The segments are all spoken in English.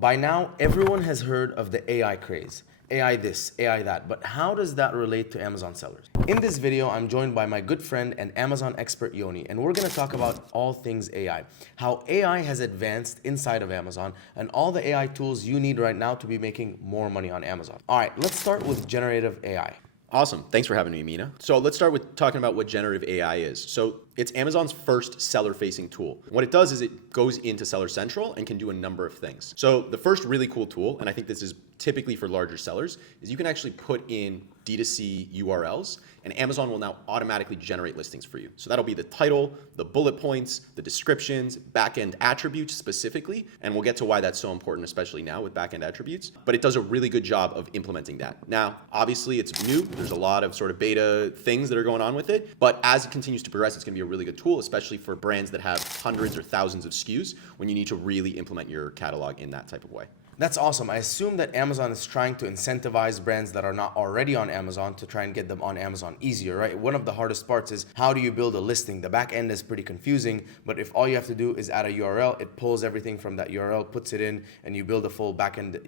By now, everyone has heard of the AI craze. AI this, AI that, but how does that relate to Amazon sellers? In this video, I'm joined by my good friend and Amazon expert Yoni, and we're gonna talk about all things AI, how AI has advanced inside of Amazon, and all the AI tools you need right now to be making more money on Amazon. All right, let's start with generative AI. Awesome. Thanks for having me, Mina. So let's start with talking about what generative AI is. So it's Amazon's first seller-facing tool. What it does is it goes into Seller Central and can do a number of things. So the first really cool tool, and I think this is typically for larger sellers, is you can actually put in D2C URLs, and Amazon will now automatically generate listings for you. So that'll be the title, the bullet points, the descriptions, backend attributes specifically, and we'll get to why that's so important, especially now with backend attributes. But it does a really good job of implementing that. Now, obviously it's new. There's a lot of sort of beta things that are going on with it, but as it continues to progress, it's gonna be a really good tool, especially for brands that have hundreds or thousands of SKUs when you need to really implement your catalog in that type of way. That's awesome. I assume that Amazon is trying to incentivize brands that are not already on Amazon to try and get them on Amazon easier, right? One of the hardest parts is how do you build a listing? The back end is pretty confusing, but if all you have to do is add a URL, it pulls everything from that URL, puts it in, and you build a full back end,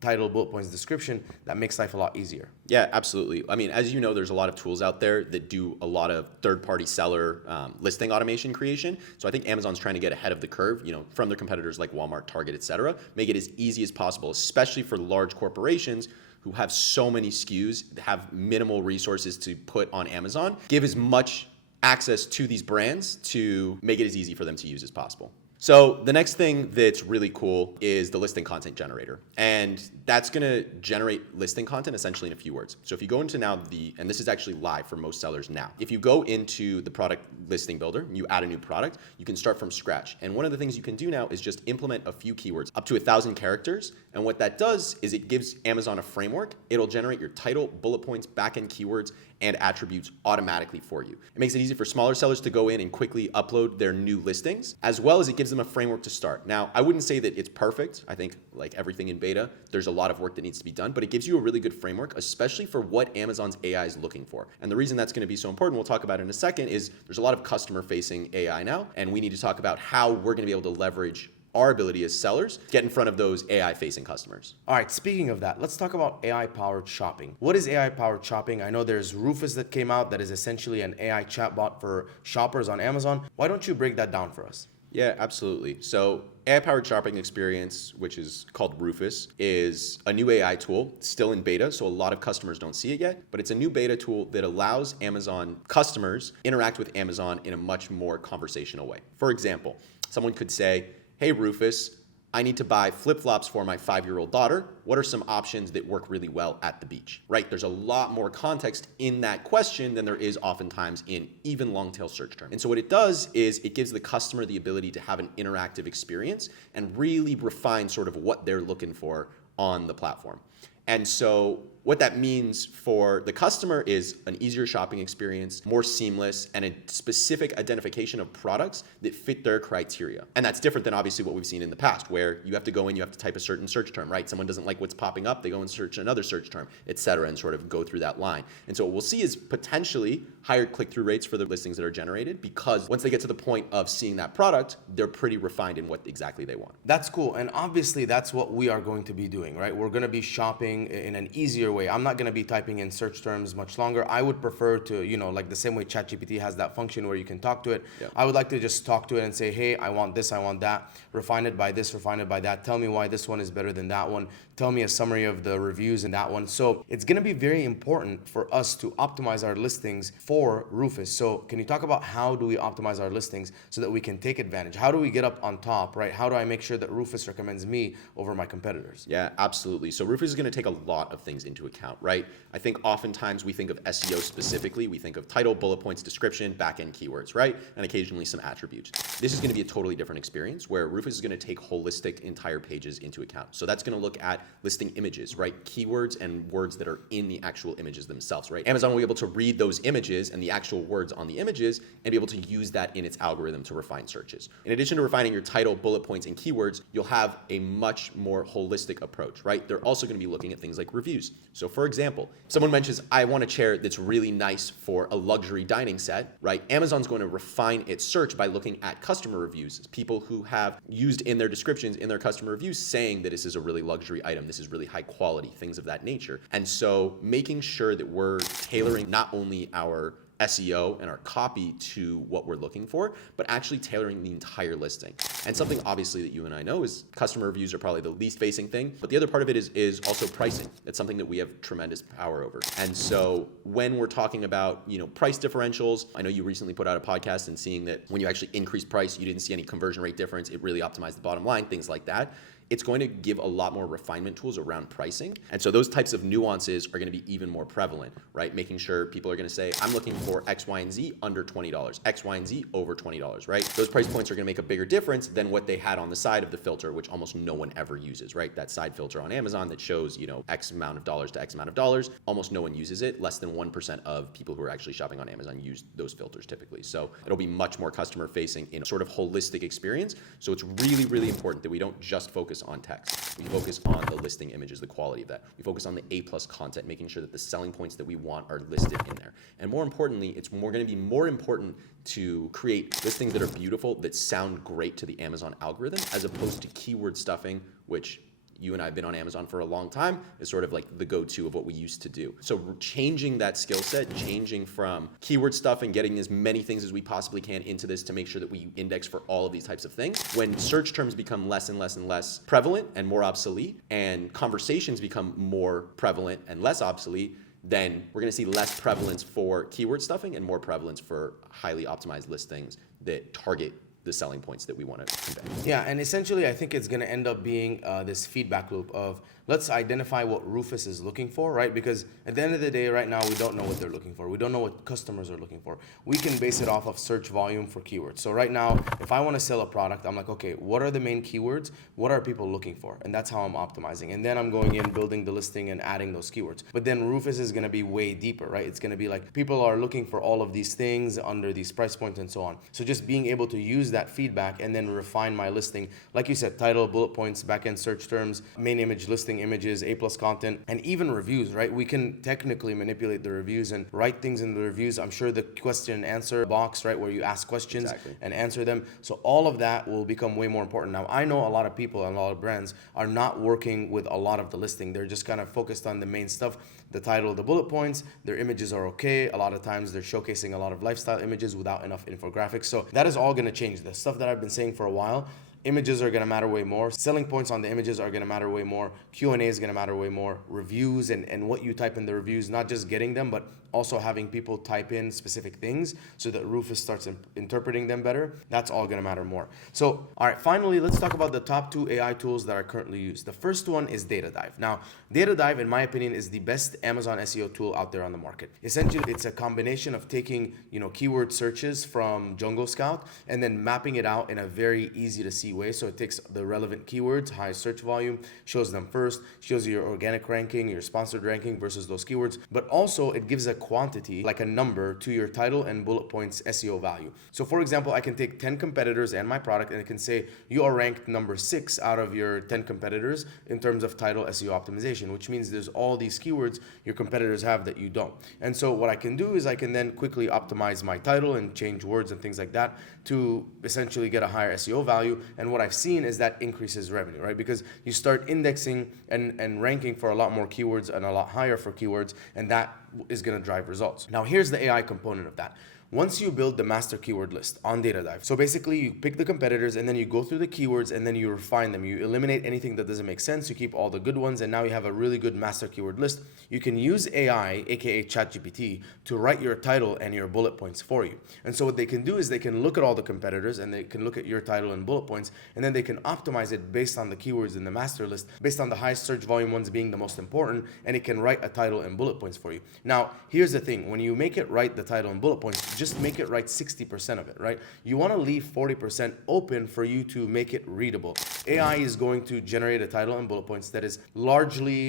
title, bullet points, description. That makes life a lot easier. Yeah, absolutely. I mean, as you know, there's a lot of tools out there that do a lot of third-party seller listing automation creation. So I think Amazon's trying to get ahead of the curve, from their competitors like Walmart, Target, et cetera, make it as easy as possible, especially for large corporations who have so many SKUs, have minimal resources to put on Amazon, give as much access to these brands to make it as easy for them to use as possible. So the next thing that's really cool is the listing content generator. And that's gonna generate listing content essentially in a few words. So if you go into now and this is actually live for most sellers now. If you go into the product listing builder, you add a new product, you can start from scratch. And one of the things you can do now is just implement a few keywords, up to 1,000 characters. And what that does is it gives Amazon a framework. It'll generate your title, bullet points, backend keywords, and attributes automatically for you. It makes it easy for smaller sellers to go in and quickly upload their new listings, as well as it gives them a framework to start. Now, I wouldn't say that it's perfect. I think like everything in beta, there's a lot of work that needs to be done, but it gives you a really good framework, especially for what Amazon's AI is looking for. And the reason that's gonna be so important, we'll talk about in a second, is there's a lot of customer-facing AI now, and we need to talk about how we're gonna be able to leverage our ability as sellers to get in front of those AI-facing customers. All right, speaking of that, let's talk about AI-powered shopping. What is AI-powered shopping? I know there's Rufus that came out that is essentially an AI chatbot for shoppers on Amazon. Why don't you break that down for us? Yeah, absolutely. So AI-powered shopping experience, which is called Rufus, is a new AI tool, still in beta, so a lot of customers don't see it yet, but it's a new beta tool that allows Amazon customers interact with Amazon in a much more conversational way. For example, someone could say, "Hey Rufus, I need to buy flip-flops for my 5-year-old daughter. What are some options that work really well at the beach?" Right? There's a lot more context in that question than there is oftentimes in even long-tail search terms. And so what it does is it gives the customer the ability to have an interactive experience and really refine sort of what they're looking for on the platform. And so what that means for the customer is an easier shopping experience, more seamless, and a specific identification of products that fit their criteria. And that's different than obviously what we've seen in the past, where you have to go in, you have to type a certain search term, right? Someone doesn't like what's popping up, they go and search another search term, et cetera, and sort of go through that line. And so what we'll see is potentially higher click-through rates for the listings that are generated, because once they get to the point of seeing that product, they're pretty refined in what exactly they want. That's cool. And obviously that's what we are going to be doing, right? We're going to be shopping in an easier way. I'm not going to be typing in search terms much longer. I would prefer to, like the same way ChatGPT has that function where you can talk to it. Yeah. I would like to just talk to it and say, hey, I want this, I want that. Refine it by this, refine it by that. Tell me why this one is better than that one. Tell me a summary of the reviews in that one. So it's going to be very important for us to optimize our listings for Rufus. So can you talk about how do we optimize our listings so that we can take advantage? How do we get up on top, right? How do I make sure that Rufus recommends me over my competitors? Yeah, absolutely. So Rufus is going to take a lot of things into account, right? I think oftentimes we think of SEO specifically. We think of title, bullet points, description, backend keywords, right? And occasionally some attributes. This is going to be a totally different experience where Rufus is going to take holistic entire pages into account. So that's going to look at listing images, right? Keywords and words that are in the actual images themselves, right? Amazon will be able to read those images and the actual words on the images and be able to use that in its algorithm to refine searches. In addition to refining your title, bullet points, and keywords, you'll have a much more holistic approach, right? They're also going to be looking at things like reviews. So for example, someone mentions, I want a chair that's really nice for a luxury dining set, right? Amazon's going to refine its search by looking at customer reviews, people who have used in their descriptions, in their customer reviews, saying that this is a really luxury item, this is really high quality, things of that nature. And so making sure that we're tailoring not only our SEO and our copy to what we're looking for, but actually tailoring the entire listing. And something obviously that you and I know is customer reviews are probably the least facing thing, but the other part of it is also pricing. It's something that we have tremendous power over. And so when we're talking about, price differentials, I know you recently put out a podcast and seeing that when you actually increase price, you didn't see any conversion rate difference. It really optimized the bottom line, things like that. It's going to give a lot more refinement tools around pricing. And so those types of nuances are going to be even more prevalent, right? Making sure people are going to say, I'm looking for X, Y, and Z under $20, X, Y, and Z over $20, right? Those price points are going to make a bigger difference than what they had on the side of the filter, which almost no one ever uses, right? That side filter on Amazon that shows, X amount of dollars to X amount of dollars, almost no one uses it. Less than 1% of people who are actually shopping on Amazon use those filters typically. So it'll be much more customer facing in a sort of holistic experience. So it's really, really important that we don't just focus on text. We focus on the listing images, the quality of that. We focus on the A+ content, making sure that the selling points that we want are listed in there. And more importantly, it's going to be more important to create listings that are beautiful, that sound great to the Amazon algorithm, as opposed to keyword stuffing, which you and I have been on Amazon for a long time, is sort of like the go-to of what we used to do. So changing that skill set, changing from keyword stuff and getting as many things as we possibly can into this to make sure that we index for all of these types of things. When search terms become less and less and less prevalent and more obsolete, and conversations become more prevalent and less obsolete, then we're gonna see less prevalence for keyword stuffing and more prevalence for highly optimized listings that target the selling points that we want to convey. Yeah, and essentially I think it's going to end up being this feedback loop of let's identify what Rufus is looking for, right? Because at the end of the day, right now, we don't know what they're looking for. We don't know what customers are looking for. We can base it off of search volume for keywords. So right now, if I want to sell a product, I'm like, okay, what are the main keywords? What are people looking for? And that's how I'm optimizing. And then I'm going in, building the listing and adding those keywords. But then Rufus is going to be way deeper, right? It's going to be like people are looking for all of these things under these price points and so on. So just being able to use that feedback and then refine my listing, like you said, title, bullet points, backend search terms, main image, listing images, A+ content, and even reviews, right? We can technically manipulate the reviews and write things in the reviews. I'm sure the question and answer box, right, where you ask questions and answer them. So all of that will become way more important. Now, I know a lot of people and a lot of brands are not working with a lot of the listing. They're just kind of focused on the main stuff, the title, the bullet points. Their images are okay. A lot of times they're showcasing a lot of lifestyle images without enough infographics. So that is all going to change. The stuff that I've been saying for a while, images are going to matter way more. Selling points on the images are going to matter way more. Q&A is going to matter way more. Reviews and what you type in the reviews, not just getting them, but also having people type in specific things so that Rufus starts interpreting them better. That's all going to matter more. So, all right, finally, let's talk about the top 2 AI tools that are currently used. The first one is Data Dive. Now, Data Dive, in my opinion, is the best Amazon SEO tool out there on the market. Essentially, it's a combination of taking, keyword searches from Jungle Scout and then mapping it out in a very easy to see way. So it takes the relevant keywords, high search volume, shows them first, shows you your organic ranking, your sponsored ranking versus those keywords, but also it gives a quantity, like a number, to your title and bullet points SEO value. So for example, I can take 10 competitors and my product and it can say you are ranked number 6 out of your 10 competitors in terms of title SEO optimization, which means there's all these keywords your competitors have that you don't. And so what I can do is I can then quickly optimize my title and change words and things like that to essentially get a higher SEO value. And what I've seen is that increases revenue, right? Because you start indexing and ranking for a lot more keywords and a lot higher for keywords, and that is going to drive results. Now, here's the AI component of that. Once you build the master keyword list on Data Dive, so basically you pick the competitors and then you go through the keywords and then you refine them. You eliminate anything that doesn't make sense. You keep all the good ones, and now you have a really good master keyword list. You can use AI, aka ChatGPT, to write your title and your bullet points for you. And so what they can do is they can look at all the competitors and they can look at your title and bullet points, and then they can optimize it based on the keywords in the master list, based on the highest search volume ones being the most important, and it can write a title and bullet points for you. Now, here's the thing. When you make it write the title and bullet points, just make it write 60% of it, right? You want to leave 40% open for you to make it readable. AI is going to generate a title and bullet points that is largely,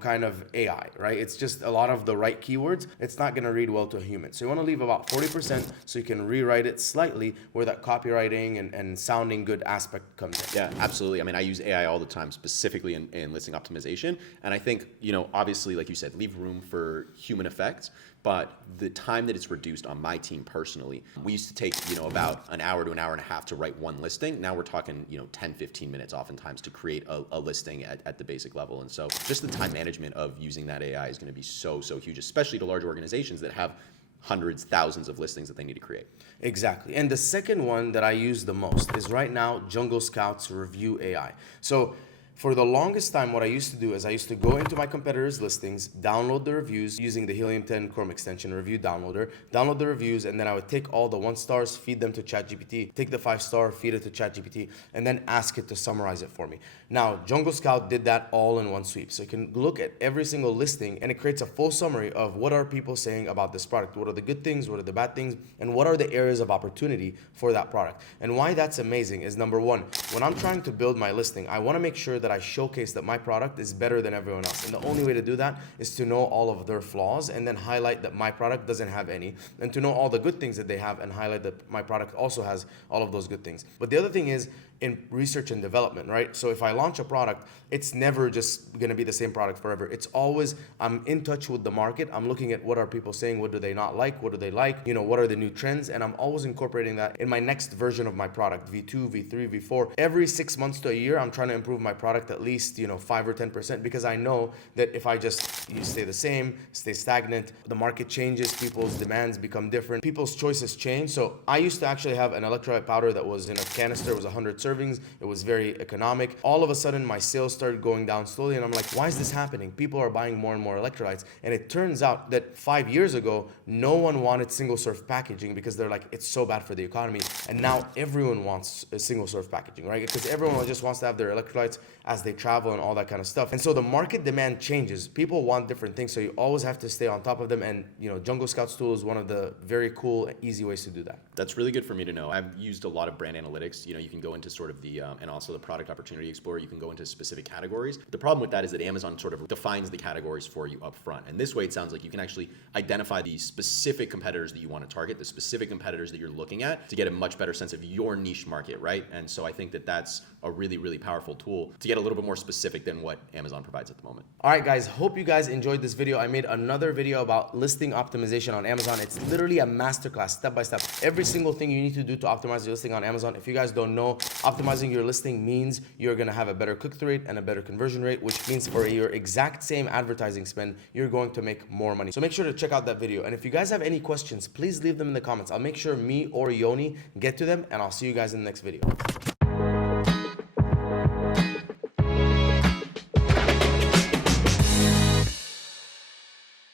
kind of AI, right? It's just a lot of the right keywords. It's not going to read well to a human. So you want to leave about 40% so you can rewrite it slightly where that copywriting and sounding good aspect comes in. Yeah, absolutely. I mean, I use AI all the time, specifically in listing optimization. And I think, obviously, like you said, leave room for human effects. But the time that it's reduced on my team personally, we used to take, about an hour to an hour and a half to write one listing. Now we're talking, 10, 15 minutes oftentimes to create a listing at the basic level. And so just the time management of using that AI is going to be so huge, especially to large organizations that have hundreds, thousands of listings that they need to create. Exactly. And the second one that I use the most is right now Jungle Scout's Review AI. So for the longest time, what I used to do is I used to go into my competitors' listings, download the reviews using the Helium 10 Chrome extension review downloader, download the reviews, and then I would take all the 1 stars, feed them to ChatGPT, take the 5-star, feed it to ChatGPT, and then ask it to summarize it for me. Now, Jungle Scout did that all in one sweep. So you can look at every single listing and it creates a full summary of what are people saying about this product, what are the good things, what are the bad things, and what are the areas of opportunity for that product. And why that's amazing is, number one, when I'm trying to build my listing, I want to make sure that I showcase that my product is better than everyone else. And the only way to do that is to know all of their flaws and then highlight that my product doesn't have any, and to know all the good things that they have and highlight that my product also has all of those good things. But the other thing is in research and development, right? So if I launch a product, it's never just going to be the same product forever. It's always, I'm in touch with the market. I'm looking at what are people saying, what do they not like, what do they like, what are the new trends, and I'm always incorporating that in my next version of my product, V2, V3, V4. Every 6 months to a year, I'm trying to improve my product at least, 5 or 10%, because I know that if I just stay the same, stay stagnant, the market changes, people's demands become different, people's choices change. So I used to actually have an electrolyte powder that was in a canister, it was 100 servings, it was very economic. All of a sudden, my sales started going down slowly, and I'm like, why is this happening? People are buying more and more electrolytes. And it turns out that 5 years ago, no one wanted single serve packaging because they're like, it's so bad for the economy. And now everyone wants a single serve packaging, right? Because everyone just wants to have their electrolytes as they travel and all that kind of stuff. And so the market demand changes. People want different things, so you always have to stay on top of them. And Jungle Scout's tool is one of the very cool, easy ways to do that. That's really good for me to know. I've used a lot of brand analytics. You can go into sort of the and also the product opportunity explorer. You can go into specific categories. The problem with that is that Amazon sort of defines the categories for you up front. And this way, it sounds like you can actually identify the specific competitors that you want to target, the specific competitors that you're looking at, to get a much better sense of your niche market, right? And so I think that that's a really, really powerful tool to get a little bit more specific than what Amazon provides at the moment. All right, guys, hope you guys enjoyed this video. I made another video about listing optimization on Amazon. It's literally a masterclass, step by step. Every single thing you need to do to optimize your listing on Amazon. If you guys don't know, optimizing your listing means you're gonna have a better click-through rate and a better conversion rate, which means for your exact same advertising spend, you're going to make more money. So make sure to check out that video. And if you guys have any questions, please leave them in the comments. I'll make sure me or Yoni get to them, and I'll see you guys in the next video.